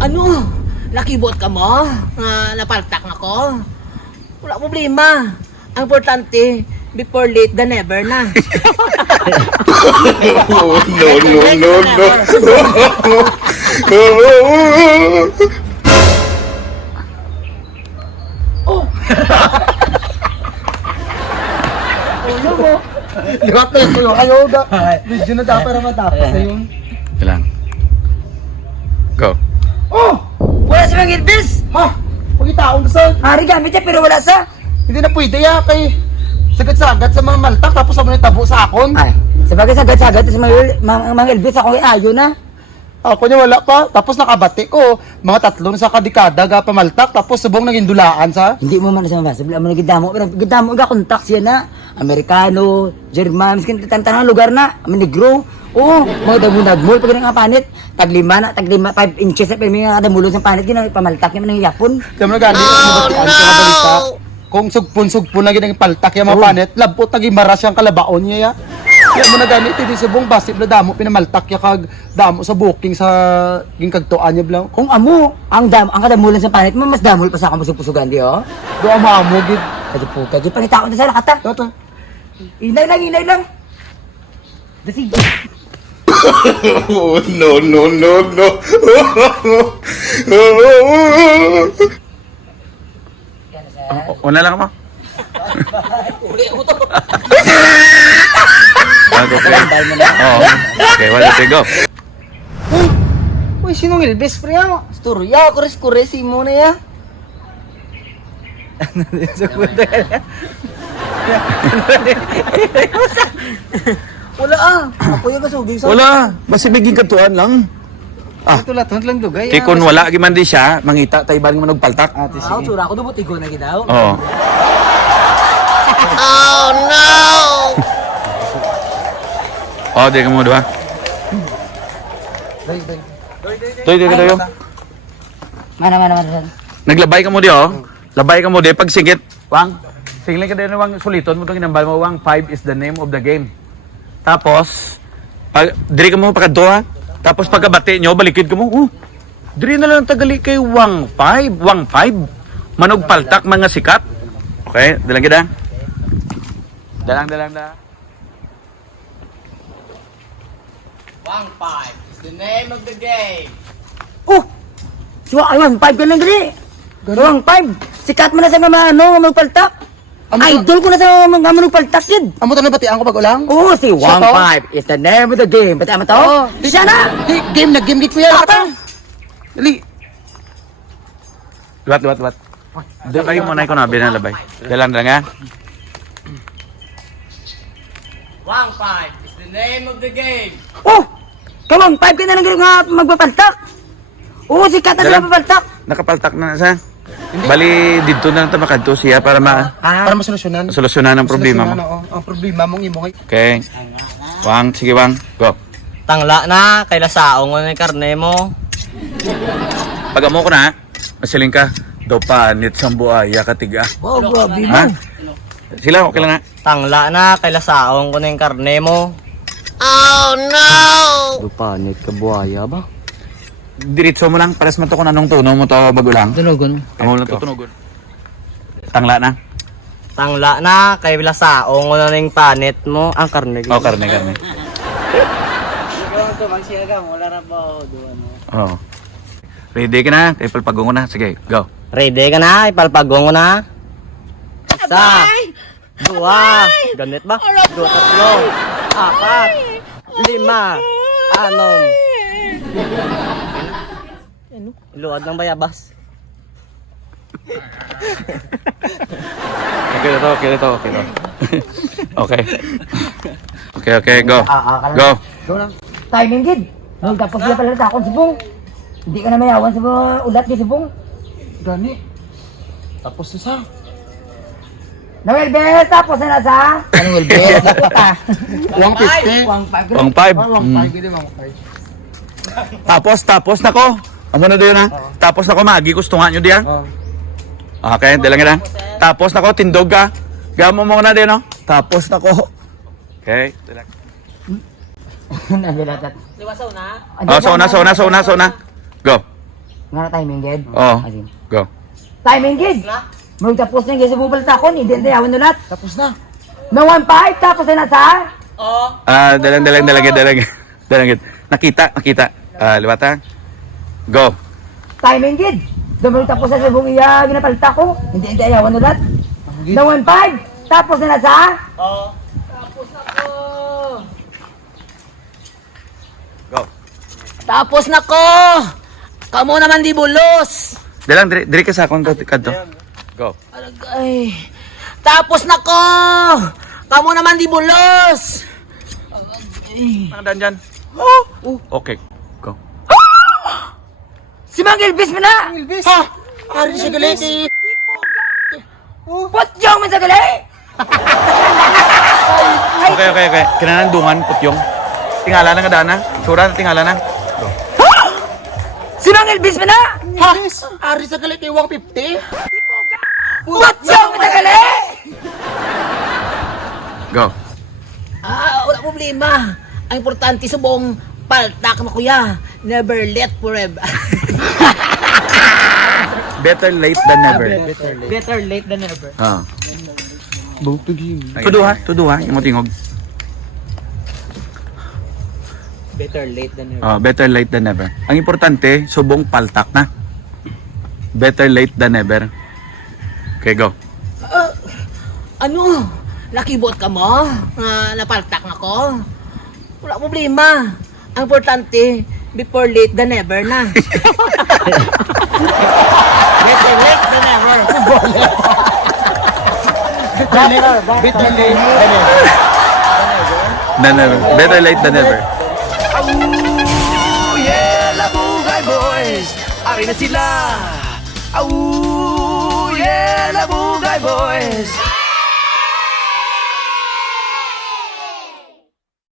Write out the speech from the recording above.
Ano? Nakibot ka mo? Napaltak na ko? Wala problema. Ang importante, before late than never na. Oh, no. Ulo mo. Liwat na yun. Ayaw da. Medyo na dapat na matapos na yun. Ilang. Go. Oh! Wala sa mga Elvis. Ha? Pagkitaon ka sa... Hari gamit niya pero wala sa. Hindi na pwede ya kay... Sagat-sagat sa mga maltak tapos ako na tabo sa akon. Ay, sabagay sagat-sagat sa mga Elvis ako ayo na. Ako niya wala pa. Tapos nakabati ko. Mga 3 sa kadikada ga pamaltak. Tapos subong naging dulaan sa... Hindi mo man sa mabasa. Wala mo na gidamo. Pero gidamo ga kontak siya na. Amerikano, German, miskin tantanang lugar na. Negro. Oo, mga damo-dagmol. Pag nga panit, tag 5 5 inches na pero mga damulon sa panit. Gina, pamaltak yung mga yapon. Kaya mo na gani. Nabatian sa mga balita. Kung sugpon-sugpon na ginang paltak yung mga panit. Labot naging maras yung kalabaon niya ya. Kaya mo na gani. Hindi subong basip na damo pinamaltak ya kag damo sa booking sa gingkagtuan niya blang. Kung amo, ang kadamulan sa panit mo, mas damol pa sa akong pusugan di oh. Doon maamo gid. Kasi po, kaya panita ko na sa lakata. Toto. Inay lang. Dasig. Oh, no. Una lang mo. Okay, wala go. Uy, sinong Elvis pre ya? Storya, kures-kures mo na ya. Wala ako yung kasuging sa... Wala, basta biging katuan lang. Ito lang dugay. Kaya kung wala giman di siya, mangita tayo ba naman nagpaltak? Ate Ako, sige. tsura ako dubot, igo na gidaw. Oo. Oh, di ka mo doon. Day. Toy. Mana. Naglabay ka mo di oh. Labay ka mo di pag sigit. Wang, singling ka din wang suliton mo tong ginambal mo wang 5 is the name of the game. Tapos pag diri ka mo pagkadto. Tapos pagkabati nyo balikid ka mo. Diri na lang tagali kay wang 5. Manog paltak mga sikat. Okay, dalang kita. Dalang. Wang 5 is the name of the game. Oh! Siwa ay Wang 5 ka lang gali. Wang 5. Sikat mo na sa mga magpaltak. Idol ko na sa mga manugpaltak yun. Amo to na batian ko pag ulang. Oo, si Siya Wang to? 5 is the name of the game. Pati ama to? Oo. Siya na! Game gid ko ya. Ata! Dali. Luwat. Doon kayo muna ko na binalabay. Dalang ha. Wang 5 is the name of the game. Oh! Kawang 5 ka na lang nga magpapaltak. Oo, sikat na Dalang. sila papaltak. Nakapaltak na sa. Bali dito na lang tamakadto siya para Para masolusyonan. masolusyonan ang problema mo. Ang problema mong imo kay Okay. Wang, sige Wang. Go. Tangla na, kay lasaong ng karne mo. Pag amo ko na, masiling ka. Daw panit sa buaya katiga. Oh, grabe mo. Ha? Sila, okay lang na. Tangla na, kay lasaong ng karne mo. Lupanit ka buhaya ba? Diretso mo lang, pares man to kung anong tunog mo to bagulang. Tunogon. Amo lang to tunogon. Tangla na. Tangla na, kay lasaong ng panit mo. Ang karne. Oh, karne. Oh. Ready ka na? Kaya palpagungo na. Sige, go. Ready ka na? Ipalpagong ko na. Isa. Dua. Ganit ba? 2, 3, 4, 5, 6. Luwad ng bayabas. Okay na to. Okay, go. Go. Go lang. Timing gid. Nung tapos niya pala takon si Bong. Hindi ka na mayawan sa mga ulat ni si Bong. Gani. Tapos na sa. Noel Bell, tapos na sa? Noel Bell, puta. 150. Wang 5. Wang 5 gid mang 5. Tapos na ko. Amo na doon ha. Tapos na ko magi gusto nga nyo diyan. Okay, dalang na. Tapos na ko tindog ka. Gamo mo na din no. Tapos na ko. Okay, dalang. Nagalatat. Liwasaw na? Oh, so na. Go. Nga na timing, gid. Oo. Asin. Go. Timing, gid. Magtapos na, gid. Sa bubal takon, hindi na yawan nulat. Tapos na. No 1-5, tapos na sa? Dalang. Nakita. Liwata. Go. Timing, gid. Dumang tapos na sa buong iya, ginapalta ko. Hindi na yawan nulat. No 1-5, tapos na sa? Go. Tapos na ko! Kamu naman di bulos! Dalang, diri ka sa akong kadto. Go. Ay, tapos na ko! Kamu naman di bulos! Mga daan dyan. Okay. Go. Si Mang Elvis mo na! Elvis. Ha? Ari siya galit. Putyong man sa gali! Okay. Kinanandungan, putyong. Tingala na nga daan na. Sura na tingala na. Si Mang Elvis mo na! Elvis. Ari sa galit kay 150. Putyong man sa gali! Go. Wala problema. Ang importante subong paltak na kuya. Never let forever. Better late than never. Better late than never. Ah. Bauto din. Tudo ha. Yung tingog. Better late than never. Better late than never. Ang importante, subong paltak na. Better late than never. Okay, go. Ano? Nakibot ka mo? Napaltak na ko? Wala problema. Ang importante, before late than never na. Better late than never. Bitter late. Than never. Better late than never. Yeah, Labugay Boys! Ari na sila! Yeah, Labugay Boys!